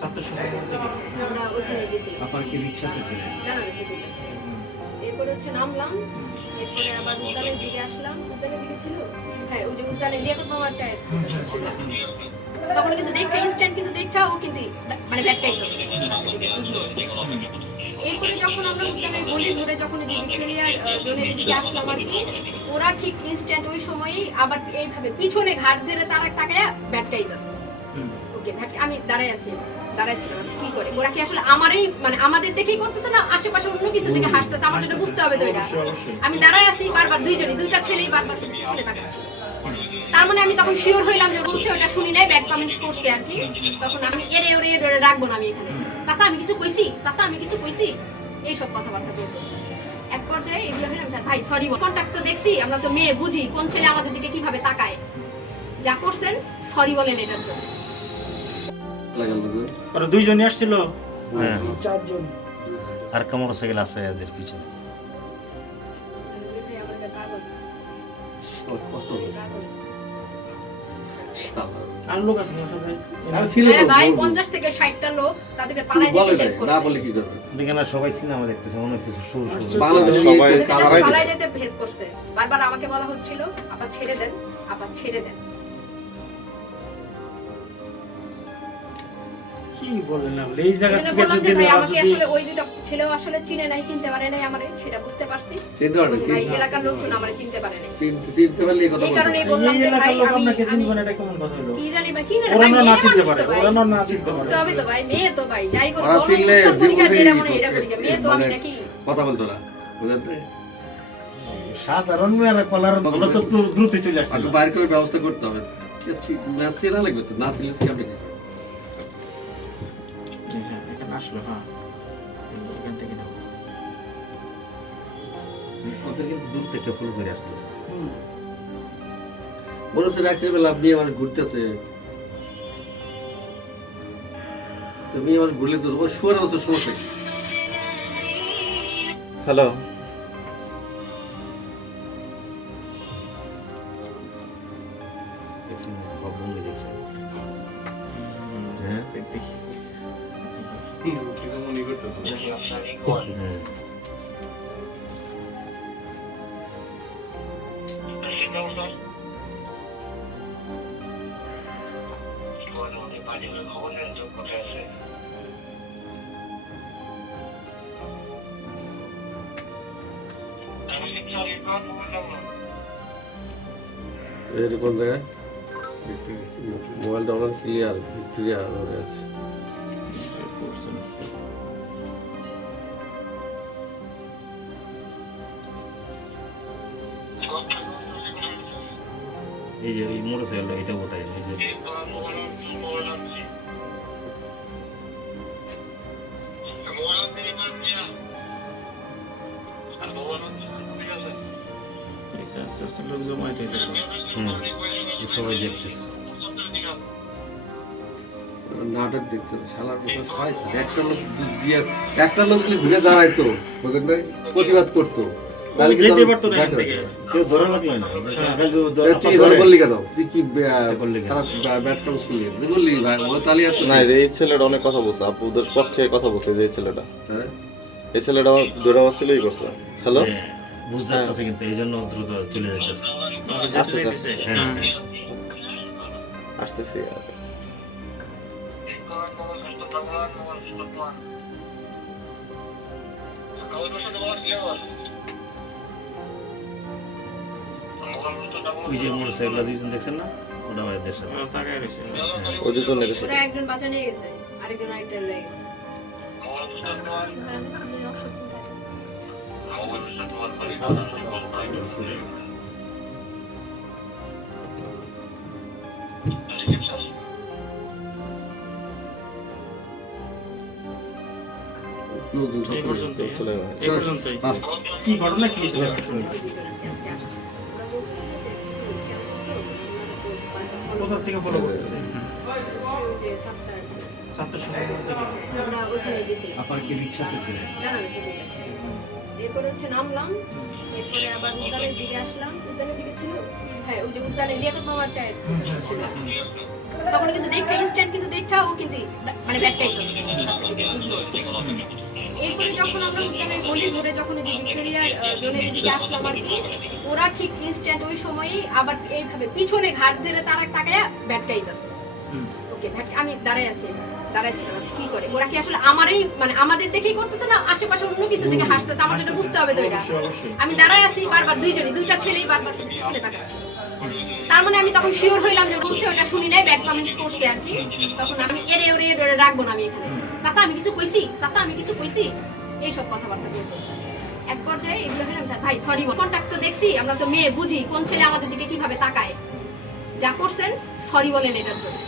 ছাত্র সংগঠন থেকে? আমরা ওখানে গেছিলাম আপনার কি রিক্সাতে ছিলেন? এরপরে হচ্ছে নামলাম এরপরে আবার উদ্যানের দিকে আসলাম। উদ্যানের দিকে ছিল? হ্যাঁ ওই যে উদ্যানে লিয়াকত মামার চায়ের তখন কিন্তু দেখা ইনস্ট্যান্ট কিন্তু দেখা ও কিন্তু মানে ব্যাটটাই এরপরে যখন আমরা উদ্যানের গলি ধরে যখন এই ভিক্টোরিয়ার জোনের দিকে আসলাম আর কি ওরা ঠিক ইনস্ট্যান্ট ওই সময়ই আবার এইভাবে পিছনে ঘাট ধরে তারা তাকায় ব্যাটটাই যাচ্ছে ওকে আমি দাঁড়াই আছি। আচ্ছা কি করে? ওরা কি আসলে আমারই মানে আমাদের দেখেই করতেছে না আশেপাশে অন্য কিছু দিকে হাসতেছে? আমার যেটা বুঝতে হবে তো এটা। অবশ্যই, অবশ্যই। আমি দাঁড়াই আছি বারবার দুইজনই দুইটা ছেলেই বারবার শুধু ছেলে তাকাচ্ছিল তার মানে আমি তখন শিওর হইলাম যে বলছে ওটা শুনি নাই ব্যাড কমেন্টস করছে আর কি। তখন আমি এরে ওরে এরে রাখব না আমি এখানে। চাচা আমি কিছু কইছি? চাচা আমি কিছু কইছি? এইসব কথাবার্তা বলতেছে। এক পর্যায়ে এগুলো ভাই সরি কন্ট্যাক্ট তো দেখছি আমরা তো মেয়ে বুঝি কোন ছেলে আমাদের দিকে কীভাবে তাকায়? যা করছেন সরি বলেন এটার জন্য। ওরা দুইজনই আসছিল? হ্যাঁ। চারজন। আর একটা মোটরসাইকেল আছে এদের পিছনে। আর লোক আছে আমার সাথে। আর ছিল হ্যাঁ তো, ভাই পঞ্চাশ থেকে ষাটটা লোক তাদেরকে পালাই বলে যেতে নাই, হেল্প না বলে কি করবে দেখে না সবাই সিনেমা দেখতেছে সবাই পালাই যেতে হেল্প করছে। বারবার আমাকে বলা হচ্ছিল আবার ছেড়ে দেন আবার ছেড়ে দেন। কি বলেন না এই জায়গা থেকে যদি আসলে ওই দুটো ছেলেও আসলে চিনে নাই চিনতে পারে নাই আমারে সেটা বুঝতে পারছি। চিনতে পারে, ভাই এলাকার লোকজন আমারে চিনতে পারে নাই। চিনতে- চিনতে পারলে এই কথা এই না। বললাম যে ভাই আমি আপনাকে আমি না এটা কেমন কথা হলো? কি জানি ভাই চিনে না। ওরা না না চিনতে পারে ওরা না না চিনতে পারে। হবে তো ভাই মেয়ে তো ভাই। যাই করি ওরা চিনলে জীবনে যেটা মনে এটা করি মেয়ে তো আমি মানে নাকি? কথা বলতো না। বুঝলেন তো? সাধারণ মেয়েরা কলার তো দ্রু- দ্রুতই চলে আসছি আগে বাইরে করে ব্যবস্থা করতে হবে। চেনা লাগবে তো না কি আপনি আসলো হ্যাঁ। এখান থেকে নাও। ওদের কিন্তু দূর থেকে ফুল করে আসতেছে। হচ্ছে রাত্রে বেলা আপনি আমার ঘুরতেছে। তুমি আমার ঘুরলে তো তোমার শুয়ার বছর সমস্যা হ্যালো। দেখছেন ভবঙ্গে দেখছেন হ্যাঁ? দেখি। হ্যাঁ এটা কোন জায়গায়? মোবাইলটা অনেক ক্লিয়ার ভিক্টোরিয়া আছে এই যে এই মোটরসাইকেলটা এটা কোথায়? এই যে আস্তে আস্তে আস্তে লোক জমায়েত হইতেছে। হুম। এই সবাই দেখতেছে। নাটক দেখতে শালার মতো হয়। একটা লোক দিয়ে একটা লোক যদি ঘুরে দাঁড়াইতো। ভাই প্রতিবাদ করতো। যেতে পারতো না থেকে। কেউ ধরে লাগল না। তুই ধরে বললি কেন? তুই কি কাজ করলি তুই বললি ভাই ও তাহলে আর না এই যে এই ছেলেটা অনেক কথা বলছে। আপুদের পক্ষে কথা বলছে যে এই ছেলেটা। হ্যাঁ? এই ছেলেটা আমার দূরে অবস্থায় করছে। হ্যালো হ্যাঁ, বুঝতে পারতেছে কিন্তু এই জন্য দ্রুত চলে যাচ্ছে। হ্যাঁ। হ্যাঁ আসতেছি। ওই যে মোটরসাইকেলটা দিয়েছেন দেখছেন না? ওটা আমাদের ওরা ওই দুজন এদের একজন বাঁচা নিয়ে গেছে আরেকজন আরেকটা রয়ে গেছে। এই চলে পর্যন্ত গেছে। চলে যাবে এই পর্যন্তই। কি ঘটনা কি হয়েছিল কোথা থেকে ফলো করতেছে ওই যে সাতটার ছাত্র সংগঠন থেকে। আমরা ওখানে গেছি আপনার কি রিক্সাতে ছিলেন? এরপরে হচ্ছে নামলাম এরপরে আবার উদ্যানের দিকে আসলাম। উদ্যানের দিকে ছিল? হ্যাঁ ওই যে তখন কিন্তু দেখা ইনস্ট্যান্ট কিন্তু দেখা ও কিন্তু মানে ব্যাটটাই এরপরে যখন আমরা উদ্যানের গলি ধরে যখন ওই যে ভিক্টোরিয়ার জোনের দিকে আসলাম আর কি, ওরা ঠিক ইনস্ট্যান্ট ওই সময়ই আবার এইভাবে পিছনে ঘাট ধরে তারা তাকায় ব্যাটটাইতেছে হুম। ওকে ভ্যাট আমি দাঁড়াই আছি দাঁড়াই ছিলাম কি করে? ওরা কি আসলে আমারই মানে আমাদের দেখেই করতেছে না আশেপাশে অন্য কিছু থেকে হাসতেছে? আমার তো বুঝতে হবে তো এটা। অবশ্যই, অবশ্যই। আমি দাঁড়াই আছি বারবার দুইজনই দুইটা ছেলেই বারবার ছেলে তাকাচ্ছে। তার মানে আমি তখন শিওর হইলাম যে বলছে ওটা শুনি নাই ব্যাড কমেন্টস করছে আর কি। তখন আমি এরে ওরে এরে রাখব না আমি এখানে। চাচা আমি কিছু কইছি? চাচা আমি কিছু কইছি? এইসব কথাবার্তা এক পর্যায়ে এগুলো হলাম ভাই সরি কন্ট্যাক্ট তো দেখছি আমরা তো মেয়ে বুঝি কোন ছেলে আমাদের দিকে কীভাবে তাকায়। যা করছেন সরি বলেন এটার জন্য।